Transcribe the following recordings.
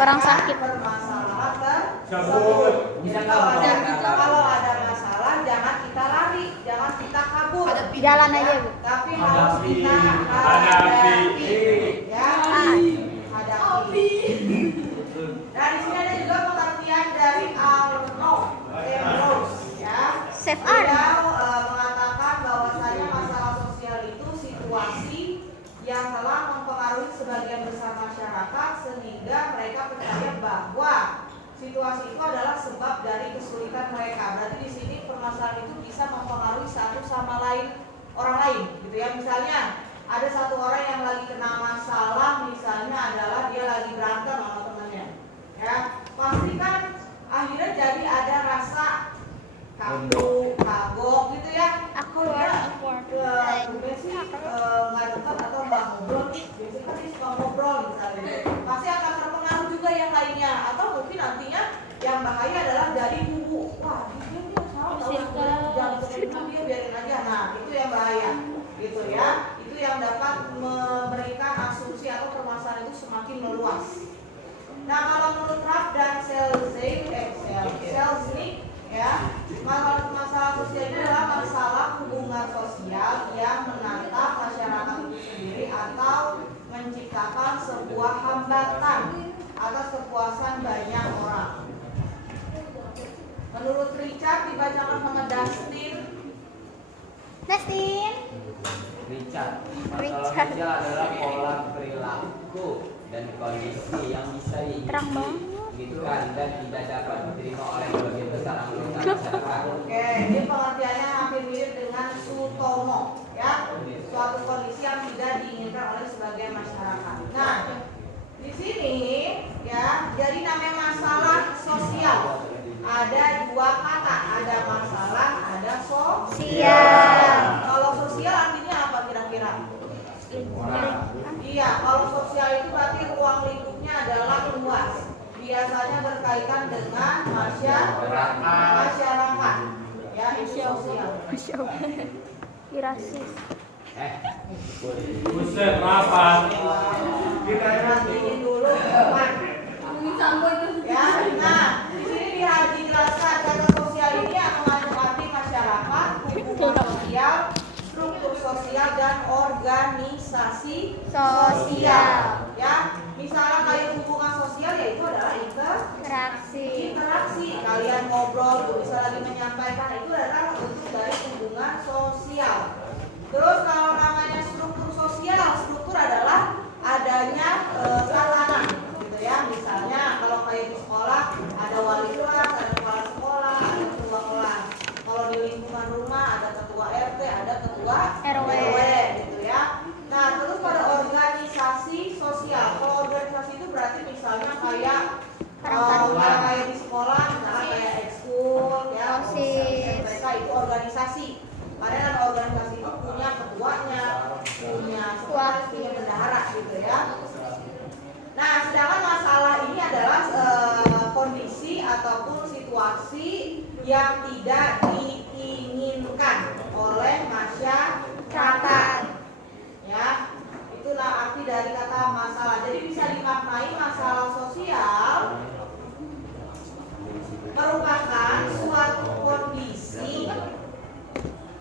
orang sakit. Permasalahan tersebut. Jadi kalau ada masalah jangan kita lari, jangan kita kabur. Jalan aja, Bu. Tapi harus kita hadapi. Ya, hadapi. Nah, di sini ada juga pengertian dari Ambrose, ya. Save Beliau mengatakan bahwasanya masalah sosial itu situasi yang telah mempengaruhi sebagian besar masyarakat sehingga mereka percaya bahwa situasi itu adalah sebab dari kesulitan mereka. Berarti di sini permasalahan itu bisa mempengaruhi satu sama lain orang lain, gitu ya. Misalnya ada satu orang yang lagi kena masalah, misalnya adalah dia lagi berantem sama temannya, ya. Pasti kan akhirnya jadi ada rasa kagok gitu ya. Aku gue sih nggak dekat atau nggak ngobrol, biasanya kan dia suka ngobrol misalnya, pasti akan terpengaruh juga yang lainnya. Atau mungkin nantinya yang bahaya adalah dari kubu, wah dia salah, jangan ketemu dia, biarin aja. Nah itu yang bahaya, gitu ya. Itu yang dapat memberikan asumsi atau permasalahan itu semakin meluas. Nah kalau menurut Rapp dan Selznick, ya, masalah sosial itu adalah masalah hubungan sosial yang menantang masyarakat itu sendiri atau menciptakan sebuah hambatan atas kepuasan banyak orang. Menurut Richard, dibacakan sama Dustin. Richard, masalah sosial adalah pola perilaku dan kondisi yang bisa diinginkan dan tidak dapat diterima oleh sebagian besar anggota masyarakat. Oke, ini pengertiannya hampir mirip dengan Sutomo, ya, suatu kondisi yang tidak diinginkan oleh sebagian masyarakat. Nah, di sini, ya, jadi namanya masalah sosial. Ada dua kata, ada masalah, ada sosial. Kalau sosial artinya apa kira-kira? Iya, kalau sosial itu berarti ruang lingkupnya adalah luas. Biasanya berkaitan dengan masyarakat. Ya, itu sosial. Irasis. Buset, rapat. Ini dulu, Pak. Ya, nah, di sini dijelaskan kata sosial ini yang mengandung arti masyarakat, hubungan sosial, struktur sosial dan organisasi sosial. Ya, misalnya kayak hubungan sosial yaitu adalah interaksi. Kalian ngobrol, bisa lagi menyampaikan, itu adalah bentuk dari hubungan sosial. Terus kalau namanya struktur sosial, struktur adalah adanya tatanan, gitu ya. Misalnya kalau kayak di sekolah ada wali kelas, ada kepala sekolah, ada ketua kelas. Kalau di lingkungan rumah ada ketua RT, ada ketua RW, gitu ya. Nah, terus pada organisasi sosial. Kalau organisasi itu berarti misalnya kayak kayak di sekolah, misalnya kayak ekskul, ya, mereka itu organisasi. Padahal organisasi itu punya ketuanya, punya sekretaris, punya bendahara, gitu ya. Nah, sedangkan masalah ini adalah kondisi ataupun situasi yang tidak diinginkan oleh masyarakat. Ya, itulah arti dari kata masalah. Jadi bisa dimaknai masalah sosial merupakan suatu kondisi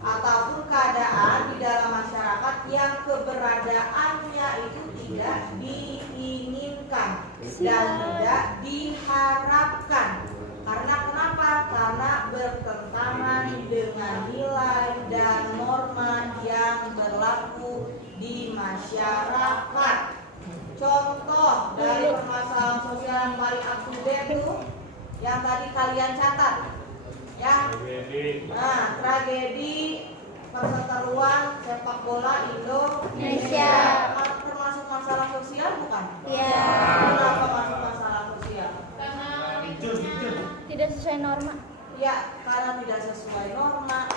ataupun keadaan di dalam masyarakat yang keberadaannya itu tidak diinginkan dan tidak diharapkan. Karena kenapa? Karena bertentangan dengan nilai dan norma yang berlaku di masyarakat. Contoh dari permasalahan sosial yang paling up to date itu yang tadi kalian catat, ya. Nah, tragedi perseteruan sepak bola Indonesia termasuk masalah sosial bukan? Iya. Kenapa masuk masalah sosial? Tidak sesuai norma. Ya, karena tidak sesuai norma.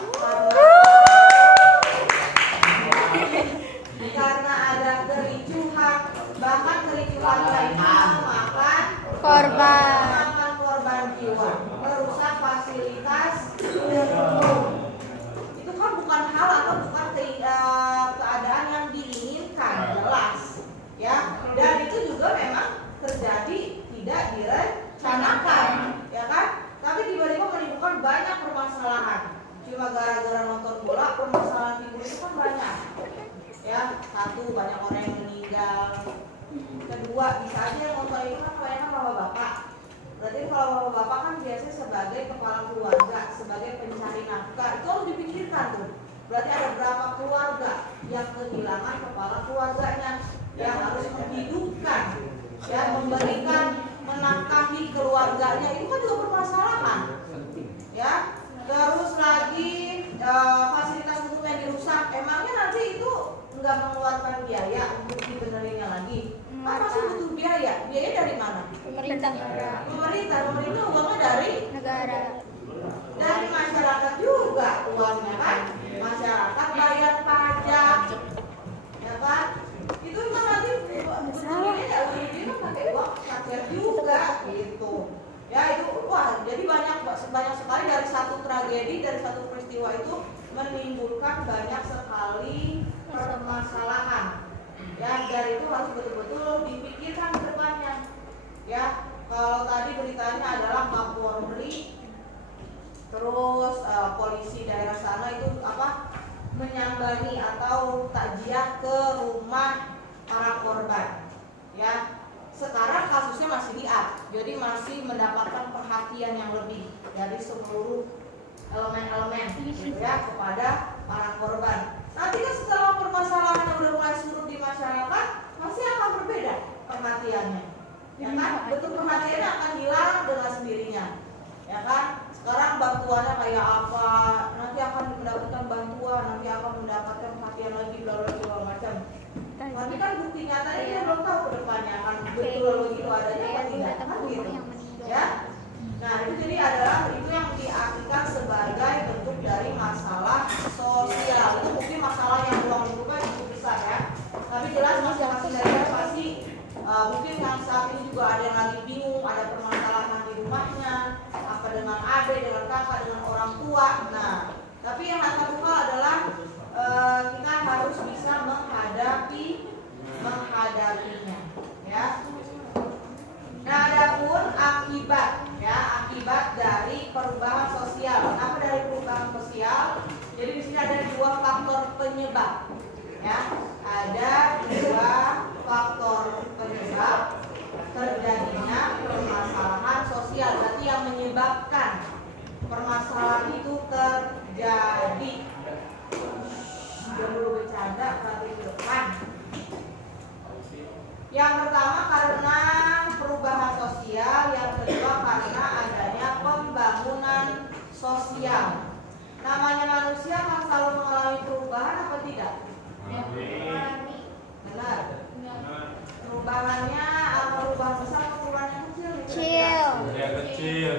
Karena ada kericuhan, bahkan kericuhan lainnya memakan korban jiwa, merusak fasilitas umum. Itu kan bukan hal atau bukan keadaan yang diinginkan, jelas, ya. Dan itu juga memang terjadi tidak orang yang meninggal. Kedua, bisa aja yang nonton itu kan kebanyakan bapak-bapak. Berarti kalau bapak kan biasanya sebagai kepala keluarga, sebagai pencari nafkah, itu harus dipikirkan tuh. Berarti ada berapa keluarga yang kehilangan kepala keluarganya, yang harus menghidupkan, yang memberikan, menafkahi keluarganya, itu kan juga permasalahan. Ya, terus lagi fasilitas umum yang dirusak, emangnya nanti itu nggak mengeluarkan biaya untuk dibenerinnya lagi? Kan masih butuh biaya. Biaya dari mana? Pemerintah. Pemerintah uangnya dari Negara. dari masyarakat juga uangnya kan. Masyarakat bayar pajak, ya kan? Itu kan nanti betulnya ya ujung-ujungnya kan pakai uang pajak juga gitu. Ya itu wah jadi banyak sekali dari satu tragedi, dari satu peristiwa itu menimbulkan banyak sekali permasalahan. Ya, dari itu harus betul-betul dipikirkan ke depannya. Ya, kalau tadi beritanya adalah Kapolri, terus polisi daerah sana itu apa menyambangi atau takziah ke rumah para korban. Ya, sekarang kasusnya masih di-up, jadi masih mendapatkan perhatian yang lebih dari seluruh elemen-elemen gitu ya kepada para korban. Nanti kan setelah permasalahan yang udah mulai surut di masyarakat, masih akan berbeda perhatiannya. Ya kan? Bentuk perhatiannya akan hilang dengan sendirinya. Ya kan? Sekarang bantuannya kayak apa? Nanti akan mendapatkan bantuan, nanti akan mendapatkan perhatian lagi, bla bla segala macam. Tapi kan bukti nyatanya kita belum tahu ke depannya akan betul begitu adanya apa tidak kan gitu. Ya. Nah, itu jadi adalah itu yang diartikan sebagai bentuk dari masalah sosial. Itu mungkin masalah yang ruang lingkupnya cukup besar ya. Tapi jelas masing-masing daerah pasti mungkin yang saat ini juga ada yang lagi bingung, ada permasalahan di rumahnya, apa dengan adik, dengan kakak, dengan orang tua. Nah, tapi yang harus hal adalah kita harus bisa menghadapinya, ya. Nah, adapun akibat, ya, akibat dari perubahan sosial. Apa dari perubahan sosial? Jadi di sini ada dua faktor penyebab, ya. Ada dua faktor penyebab terjadinya permasalahan sosial. Berarti yang menyebabkan permasalahan itu terjadi. Jangan dulu bercanda, berarti ke depan. Yang pertama karena perubahan sosial, yang kedua karena adanya pembangunan sosial. Namanya manusia akan selalu mengalami perubahan apa tidak? Benar. Perubahannya apa perubahan besar atau perubahan yang kecil? Kecil. Ya kecil.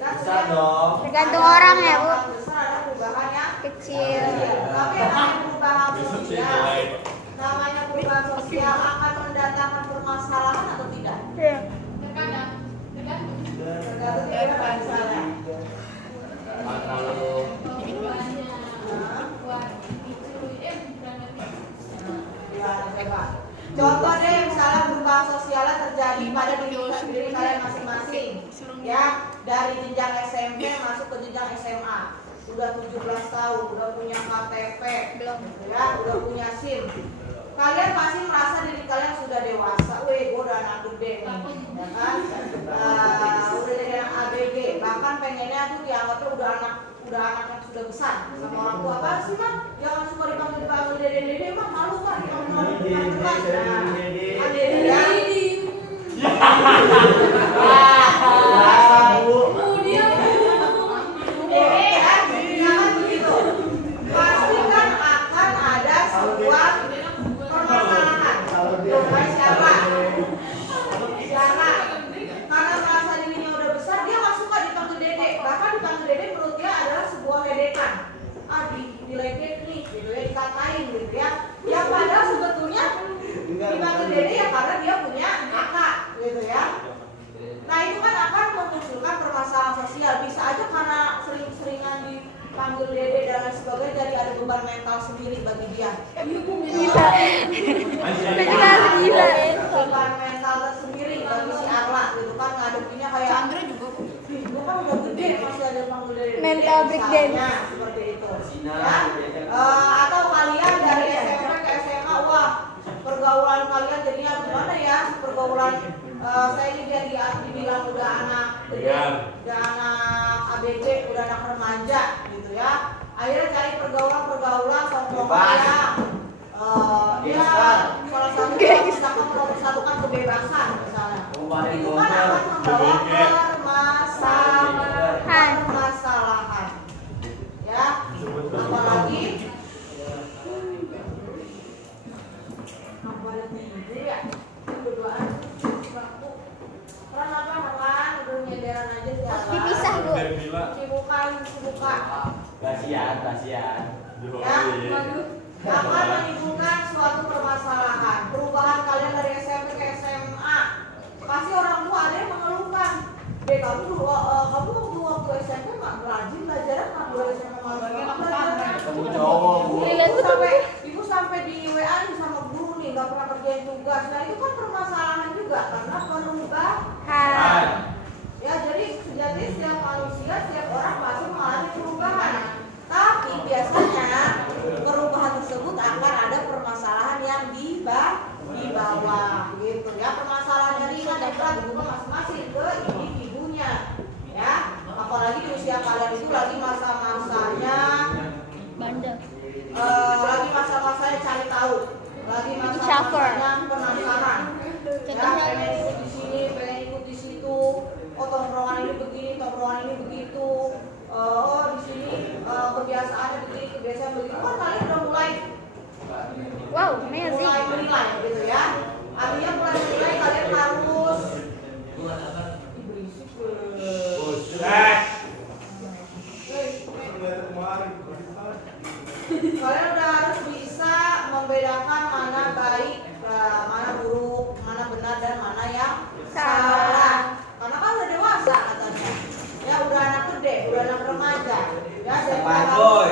Bisa dong. Tergantung orang ya, Bu. Perubahan besar ada perubahan yang Kecil. Tapi yang namanya perubahan Bisa sih sosial, lain. namanya perubahan sosial akan mendatangkan permasalahan atau tidak? Terkadang. Tergantung daerah misalnya. Kalau Contoh deh misalnya perubahan sosialnya terjadi pada diri kalian masing-masing, ya, dari jenjang SMP masuk ke jenjang SMA, udah 17 tahun, udah punya KTP, ya, udah punya SIM. Kalian pasti merasa diri kalian sudah dewasa, weh, gue udah anak gede nih, ya kan? Udah jadi anak ABG, bahkan pengennya tuh dianggapnya udah anak yang sudah besar sama orang tua. Apa sih mah? Jangan suka dipanggil dede mah, malu mah dipanggil kelas. Nah, dede ya. Jangan begitu. Pasti kan akan ada sebuah permasalahan. Siapa? Karena merasa dirinya udah besar, dia nggak suka dipanggil dede. Bahkan dipanggil dede menurut dia adalah sebuah ledekan. Diledek nih, gitu ya, dikatain gitu ya. Yang padahal sebetulnya dipanggil dede ya karena dia punya kakak, gitu ya. Nah itu kan akan memunculkan permasalahan sosial. Bisa aja karena sering-seringan dipanggil dede dan lain sebagainya, jadi ada beban mental sendiri bagi dia. Gila. Beban mental tersendiri bagi si Arla gitu kan, ngadepinnya kayak Chandra juga. Gue kan udah gede masih ada panggil dede. Mental breakdown. Seperti itu. Ya. Atau kalian dari SMP ke SMA, wah kalian jadinya gimana ya pergaulan saya ini dibilang udah anak udah anak ABG, udah anak remaja gitu ya. Akhirnya cari pergaulan tongkrongan ya salah satu misalkan mempersatukan kebebasan misalnya. Itu kan akan membawa permasalahan. Ya, apalagi ya berduaan karena apa makan udah nyenderan aja jalan Dipisah, Bu. sibukan Kasihan. ya akan menimbulkan suatu permasalahan. Perubahan kalian dari SMP ke SMA pasti orang tua ada yang mengeluhkan, deh kamu waktu SMP nggak rajin belajar, nggak boleh SMA malah Kamu cowok, Bu. ibu sampai di WA nih sama guru nih nggak pernah kerjain tugas. Nah itu kan permasalahan juga karena perubahan. Ya jadi sejatinya setiap manusia, setiap orang pasti mengalami perubahan. Tapi biasanya perubahan tersebut akan ada permasalahan yang di bawah gitu ya. Permasalahannya ringan dan berat itu masing-masing ke individunya ya. Apalagi di usia kalian itu lagi masa-masanya Bandel. lagi masa-masanya cari tahu, lagi masa-masanya penasaran. Ya, pengen ikut di sini, pengen ikut di situ. Oh tongkrongan ini begini, tongkrongan ini begitu. Oh di sini kebiasaannya begini, kebiasaan begitu. Kan kalian udah mulai menilai gitu ya. Artinya mulai menilai kalian harus berisik. Kalian udah harus bisa membedakan mana baik, mana buruk, mana benar dan mana yang salah. Karena kan udah dewasa katanya. Ya udah anak gede, udah anak remaja. Ya jadi harus